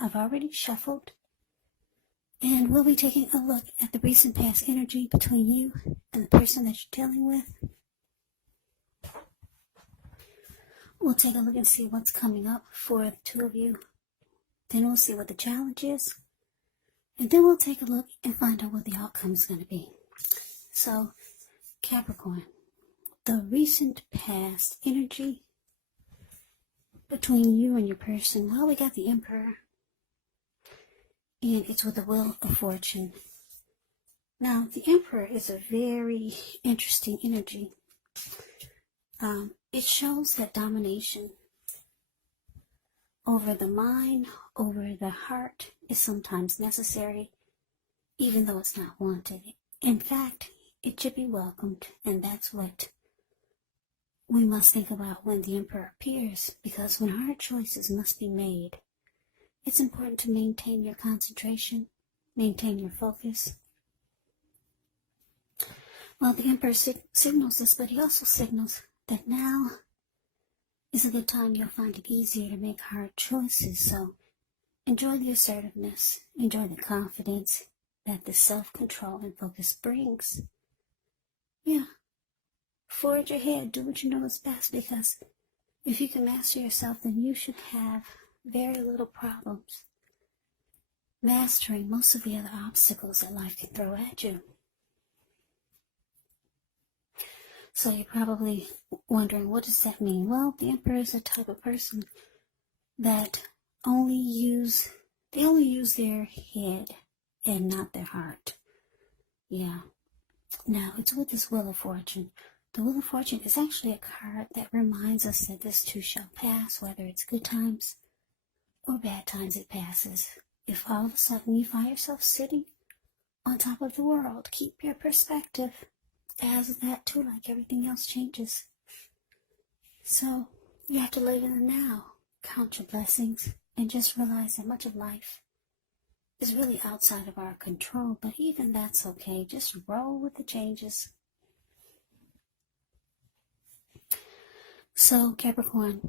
I've already shuffled, and we'll be taking a look at the recent past energy between you and the person that you're dealing with. We'll take a look and see what's coming up for the two of you. Then we'll see what the challenge is. And then we'll take a look and find out what the outcome is going to be. So, Capricorn, the recent past energy between you and your person. Well, we got the Emperor. And it's with the Wheel of Fortune. Now, the Emperor is a very interesting energy. It shows that domination over the mind, over the heart is sometimes necessary, even though it's not wanted. In fact, it should be welcomed, and that's what we must think about when the Emperor appears, because when hard choices must be made, it's important to maintain your concentration, maintain your focus. Well, the Emperor signals this, but he also signals that now is a good time. You'll find it easier to make hard choices. So enjoy the assertiveness, enjoy the confidence that the self-control and focus brings. Yeah, forge ahead, do what you know is best, because if you can master yourself, then you should have very little problems mastering most of the other obstacles that life can throw at you. So you're probably wondering, what does that mean? Well, the Emperor is a type of person that they only use their head and not their heart. Yeah. Now, it's with this Wheel of Fortune. The Wheel of Fortune is actually a card that reminds us that this too shall pass, whether it's good times or bad times, it passes. If all of a sudden you find yourself sitting on top of the world, keep your perspective. As that too, like everything else, changes. So you have to live in the now, count your blessings, and just realize that much of life is really outside of our control, but even that's okay. Just roll with the changes. So, Capricorn,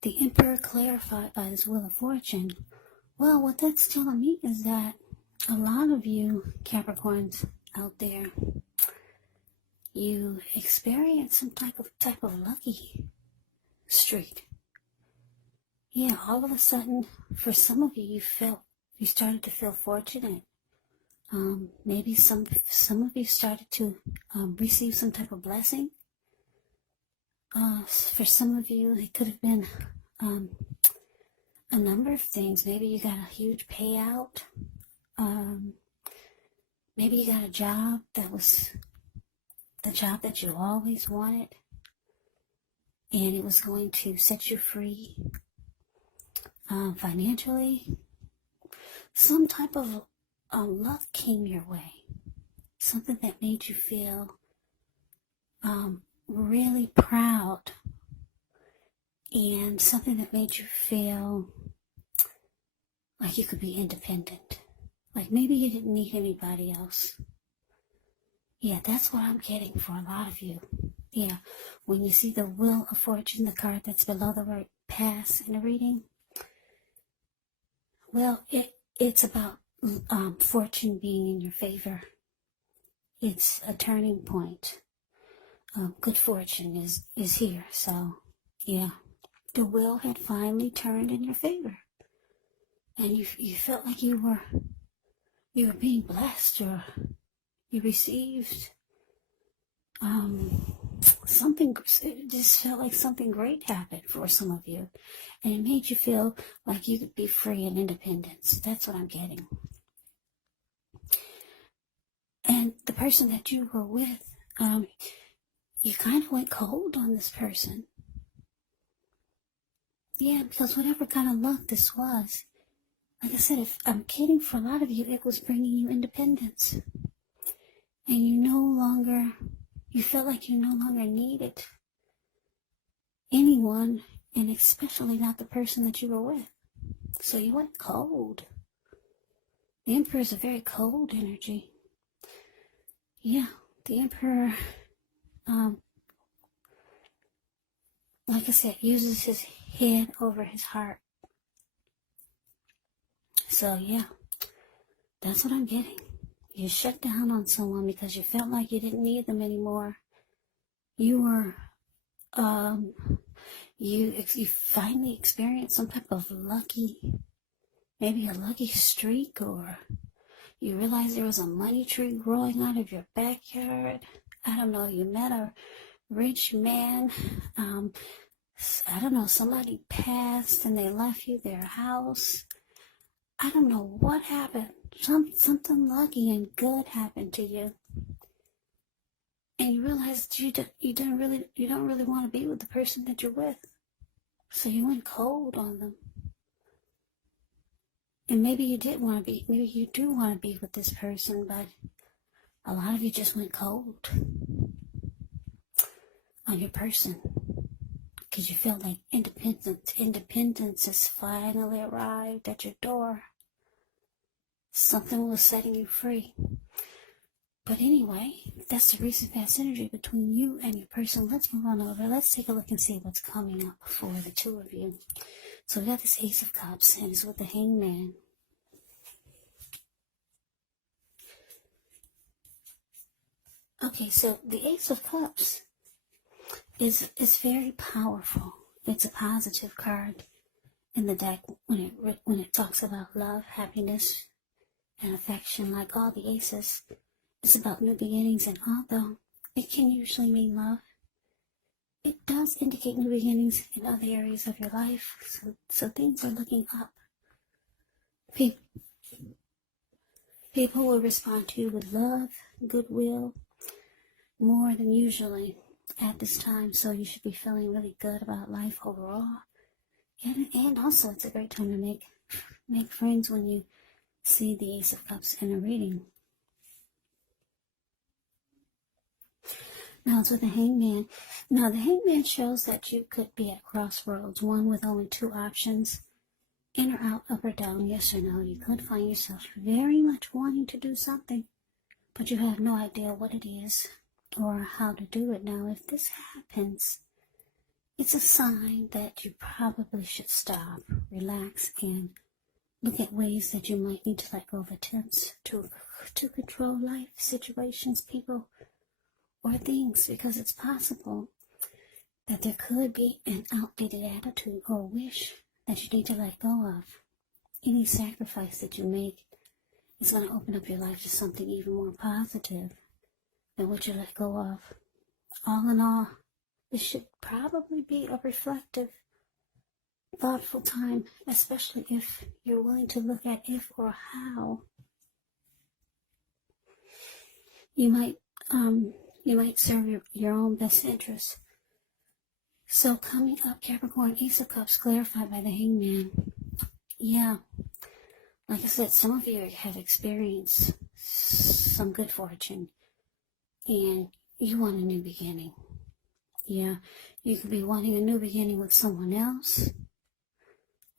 the Emperor clarified by this Wheel of Fortune. Well, what that's telling me is that a lot of you Capricorns out there, you experience some type of lucky streak. Yeah, all of a sudden, for some of you, you started to feel fortunate. Maybe some of you started to receive some type of blessing. For some of you, it could have been a number of things. Maybe you got a huge payout. Maybe you got a job that was the job that you always wanted, and it was going to set you free financially. Some type of luck came your way, something that made you feel really proud, and something that made you feel like you could be independent, like maybe you didn't need anybody else. Yeah, that's what I'm getting for a lot of you. Yeah, when you see the Wheel of Fortune, the card that's below the word pass in a reading, well, it's about fortune being in your favor. It's a turning point. Good fortune is here. So, yeah, the wheel had finally turned in your favor, and you felt like you were being blessed, or you received something. It just felt like something great happened for some of you, and it made you feel like you could be free and independent. That's what I'm getting. And the person that you were with, you kind of went cold on this person. Yeah, because whatever kind of luck this was, like I said, if I'm kidding, for a lot of you, it was bringing you independence. And you felt like you no longer needed anyone, and especially not the person that you were with. So you went cold. The Emperor is a very cold energy. Yeah, the Emperor, like I said, uses his head over his heart. So yeah, that's what I'm getting. You shut down on someone because you felt like you didn't need them anymore. You were, you finally experienced some type of maybe a lucky streak, or you realized there was a money tree growing out of your backyard. I don't know, you met a rich man. I don't know, somebody passed and they left you their house. I don't know what happened. Something lucky and good happened to you. And you realized you don't really want to be with the person that you're with. So you went cold on them. And maybe you do want to be with this person, but a lot of you just went cold on your person. Because you felt like independence has finally arrived at your door. Something was setting you free. But anyway, that's the recent past energy between you and your person. Let's move on over. Let's take a look and see what's coming up for the two of you. So we got this Ace of Cups, and it's with the Hangman. Okay, so the Ace of Cups is very powerful. It's a positive card in the deck when it talks about love, happiness, and affection. Like all the aces, it's about new beginnings, and although it can usually mean love, it does indicate new beginnings in other areas of your life. So things are looking up. People will respond to you with love, goodwill, more than usually at this time. So you should be feeling really good about life overall. And also, it's a great time to make friends when you see the Ace of Cups in a reading. Now it's with the Hangman. Now the Hangman shows that you could be at crossroads, one with only two options, in or out, up or down, yes or no. You could find yourself very much wanting to do something, but you have no idea what it is or how to do it. Now, if this happens, it's a sign that you probably should stop, relax, and look at ways that you might need to let go of attempts to control life, situations, people, or things, because it's possible that there could be an outdated attitude or wish that you need to let go of. Any sacrifice that you make is going to open up your life to something even more positive than what you let go of. All in all, this should probably be a reflective, thoughtful time, especially if you're willing to look at if or how you might serve your own best interests. So coming up, Capricorn, Ace of Cups, clarified by the Hangman. Yeah, like I said, some of you have experienced some good fortune, and you want a new beginning. Yeah, you could be wanting a new beginning with someone else,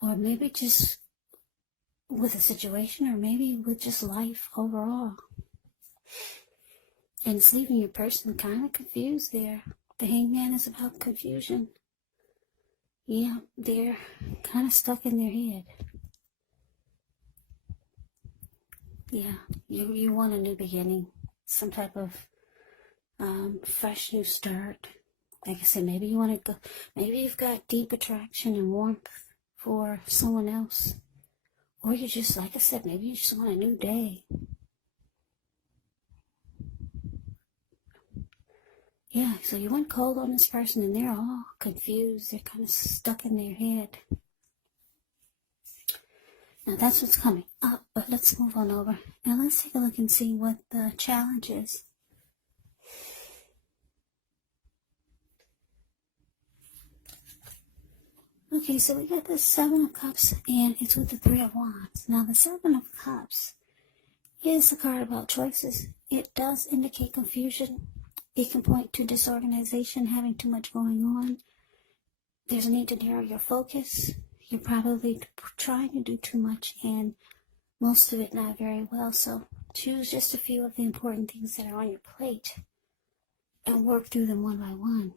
or maybe just with a situation, or maybe with just life overall. And it's leaving your person kind of confused there. The Hangman is about confusion. Yeah, they're kind of stuck in their head. Yeah, you want a new beginning, some type of fresh new start. Like I said, maybe you want to go, maybe you've got deep attraction and warmth for someone else. Or you just, like I said, maybe you just want a new day. Yeah, so you went cold on this person and they're all confused. They're kind of stuck in their head. Now that's what's coming up, but let's move on over. Now let's take a look and see what the challenge is. Okay, so we got the Seven of Cups, and it's with the Three of Wands. Now the Seven of Cups is a card about choices. It does indicate confusion. It can point to disorganization, having too much going on. There's a need to narrow your focus. You're probably trying to do too much, and most of it not very well. So choose just a few of the important things that are on your plate and work through them one by one.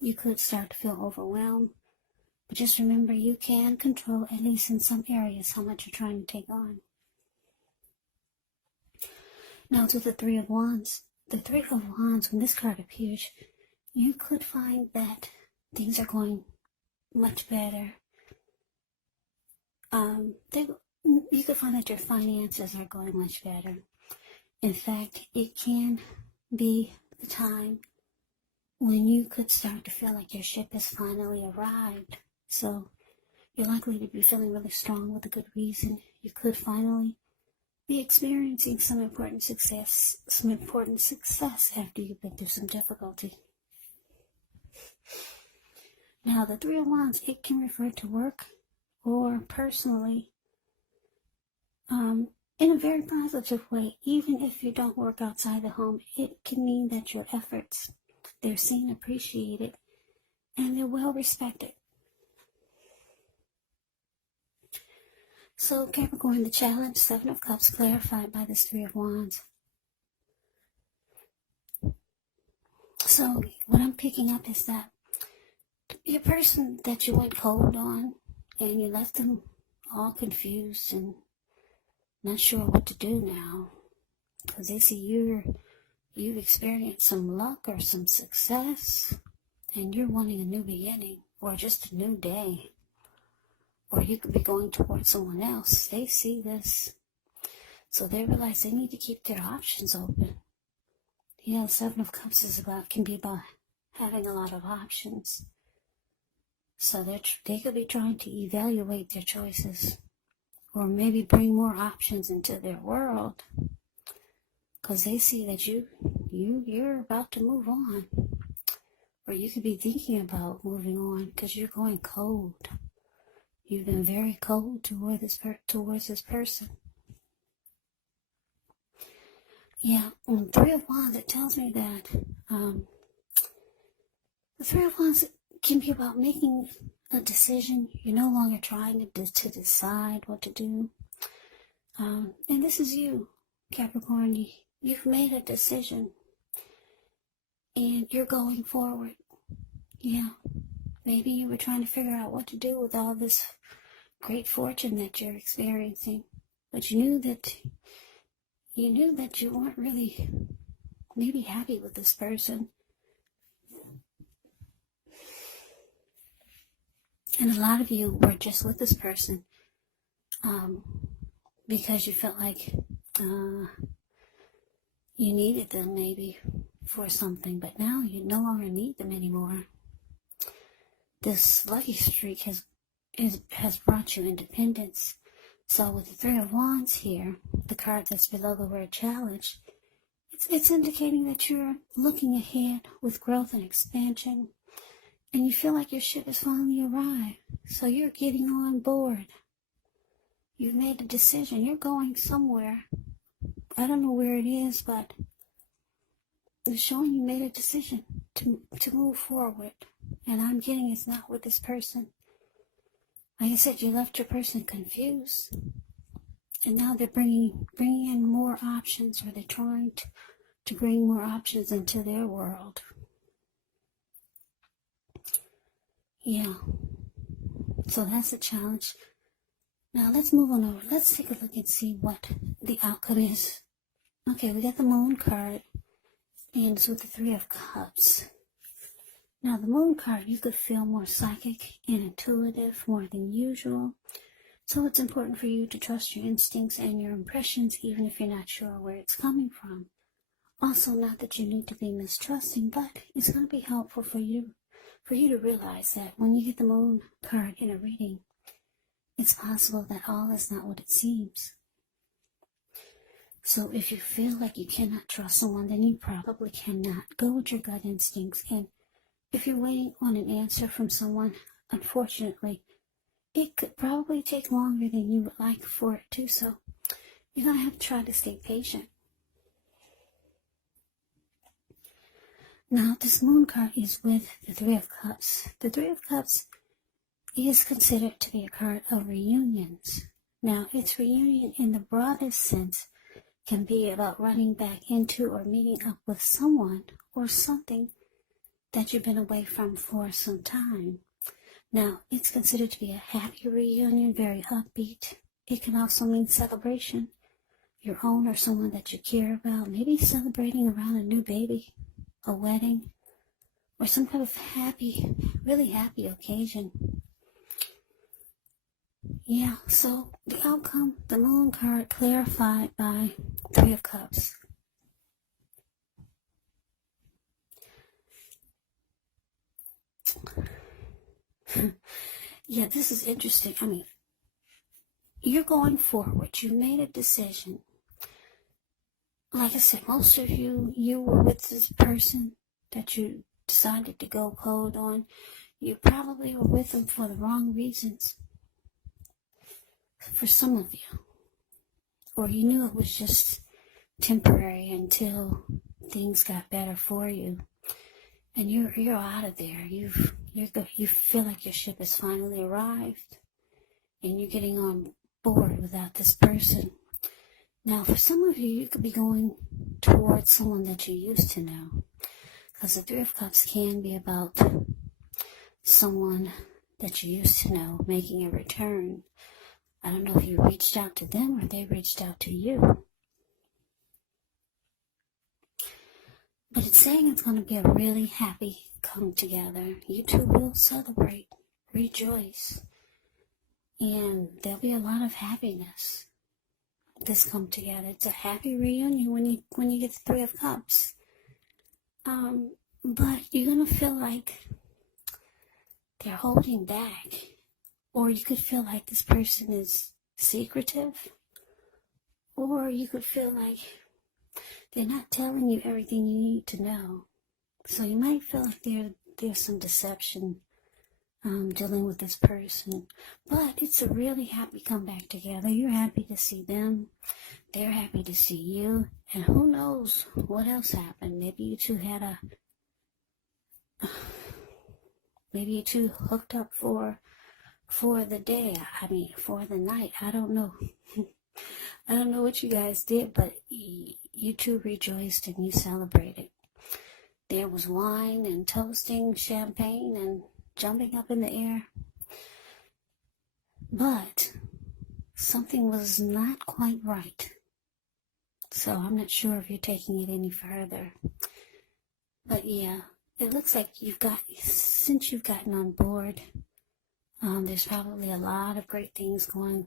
You could start to feel overwhelmed But just remember, you can control, at least in some areas, how much you're trying to take on. Now to the Three of Wands. The Three of Wands, when this card appears, you could find that things are going much better. You could find that your finances are going much better. In fact, it can be the time when you could start to feel like your ship has finally arrived. So you're likely to be feeling really strong with a good reason. You could finally be experiencing some important success after you've been through some difficulty. Now, the Three of Wands, it can refer to work or personally, in a very positive way. Even if you don't work outside the home, it can mean that your efforts, they're seen, appreciated, and they're well respected. So Capricorn, the challenge, Seven of Cups, clarified by this Three of Wands. So what I'm picking up is that your person that you went cold on and you left them all confused and not sure what to do now, because they see you've experienced some luck or some success and you're wanting a new beginning or just a new day, or you could be going towards someone else. They see this, so they realize they need to keep their options open. Yeah, the Seven of Cups can be about having a lot of options. So they could be trying to evaluate their choices, or maybe bring more options into their world, because they see that you're about to move on, or you could be thinking about moving on because you're going cold. You've been very cold towards this person. Yeah, Three of Wands, it tells me that the Three of Wands can be about making a decision. You're no longer trying to decide what to do. And this is you, Capricorn. You've made a decision and you're going forward. Yeah, maybe you were trying to figure out what to do with all this great fortune that you're experiencing, but you knew that you weren't really maybe happy with this person. And a lot of you were just with this person because you felt like you needed them maybe for something, but now you no longer need them anymore. This lucky streak has brought you independence. So with the Three of Wands here, the card that's below the word challenge, it's indicating that you're looking ahead with growth and expansion, and you feel like your ship has finally arrived. So you're getting on board. You've made a decision. You're going somewhere. I don't know where it is, but it's showing you made a decision to move forward. And I'm getting it's not with this person. Like I said, you left your person confused, and now they're bringing in more options, or they're trying to bring more options into their world. Yeah. So that's the challenge. Now let's move on over. Let's take a look and see what the outcome is. Okay, we got the Moon card, and it's with the Three of Cups. Now the Moon card, you could feel more psychic and intuitive, more than usual. So it's important for you to trust your instincts and your impressions, even if you're not sure where it's coming from. Also, not that you need to be mistrusting, but it's going to be helpful for you to realize that when you get the Moon card in a reading, it's possible that all is not what it seems. So if you feel like you cannot trust someone, then you probably cannot. Go with your gut instincts. And if you're waiting on an answer from someone, unfortunately, it could probably take longer than you would like for it to. So you're going to have to try to stay patient. Now, this Moon card is with the Three of Cups. The Three of Cups is considered to be a card of reunions. Now, its reunion in the broadest sense can be about running back into or meeting up with someone or something that you've been away from for some time. Now, it's considered to be a happy reunion, very upbeat. It can also mean celebration, your own or someone that you care about, maybe celebrating around a new baby, a wedding, or some kind of happy, really happy occasion. Yeah, so the outcome, the Moon card clarified by Three of Cups. Yeah, this is interesting. I mean, you're going forward. You made a decision. Like I said, most of you were with this person that you decided to go cold on. You probably were with them for the wrong reasons. For some of you. Or you knew it was just temporary until things got better for you. And you're out of there. You feel like your ship has finally arrived. And you're getting on board without this person. Now, for some of you, you could be going towards someone that you used to know. Because the Three of Cups can be about someone that you used to know making a return. I don't know if you reached out to them or they reached out to you. But it's saying it's going to be a really happy come together. You two will celebrate, rejoice. And there'll be a lot of happiness. This come together. It's a happy reunion when you get the Three of Cups. But you're gonna feel like they're holding back, or you could feel like this person is secretive, or you could feel like they're not telling you everything you need to know. So you might feel like there's some deception dealing with this person. But it's a really happy comeback together. You're happy to see them. They're happy to see you. And who knows what else happened. Maybe you two maybe you two hooked up for the day. For the night. I don't know. I don't know what you guys did, but you two rejoiced and you celebrated. There was wine and toasting, champagne, and jumping up in the air. But something was not quite right. So I'm not sure if you're taking it any further. But yeah, it looks like since you've gotten on board, there's probably a lot of great things going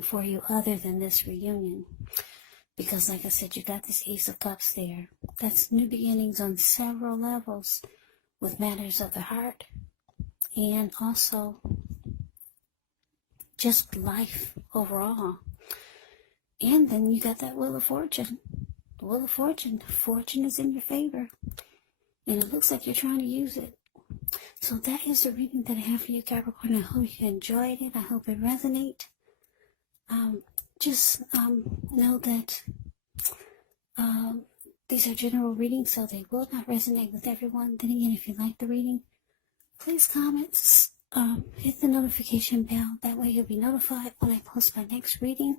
for you other than this reunion. Because like I said, you got this Ace of Cups there. That's new beginnings on several levels with matters of the heart and also just life overall. And then you got that Wheel of Fortune. The Wheel of Fortune. Fortune is in your favor. And it looks like you're trying to use it. So that is the reading that I have for you, Capricorn. I hope you enjoyed it. I hope it resonates. Just know that these are general readings, so they will not resonate with everyone. Then again, if you like the reading, please comment, hit the notification bell. That way you'll be notified when I post my next reading.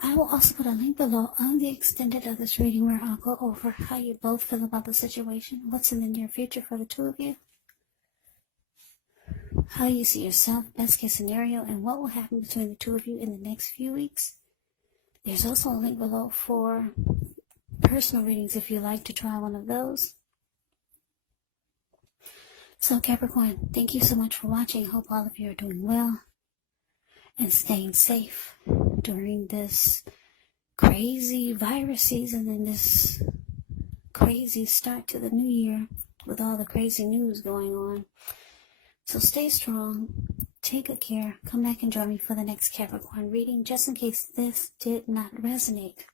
I will also put a link below on the extended of this reading where I'll go over how you both feel about the situation, what's in the near future for the two of you, how you see yourself, best case scenario, and what will happen between the two of you in the next few weeks. There's also a link below for personal readings if you like to try one of those. So Capricorn, thank you so much for watching. I hope all of you are doing well and staying safe during this crazy virus season and this crazy start to the new year with all the crazy news going on. So stay strong, take good care, come back and join me for the next Capricorn reading, just in case this did not resonate.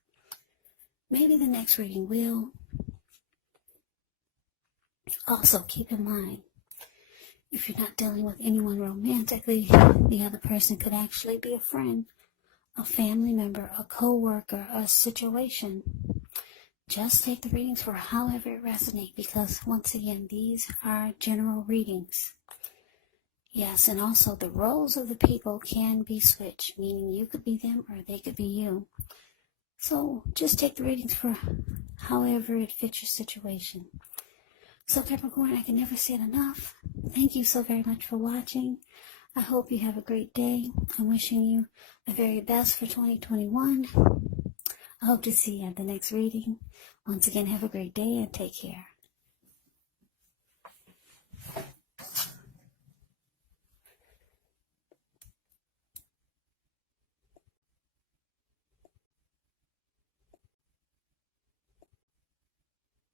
Maybe the next reading will. Also keep in mind, if you're not dealing with anyone romantically, the other person could actually be a friend, a family member, a co-worker, a situation. Just take the readings for however it resonates, because once again, these are general readings. Yes, and also the roles of the people can be switched, meaning you could be them or they could be you. So just take the readings for however it fits your situation. So Capricorn, I can never say it enough. Thank you so very much for watching. I hope you have a great day. I'm wishing you the very best for 2021. I hope to see you at the next reading. Once again, have a great day and take care.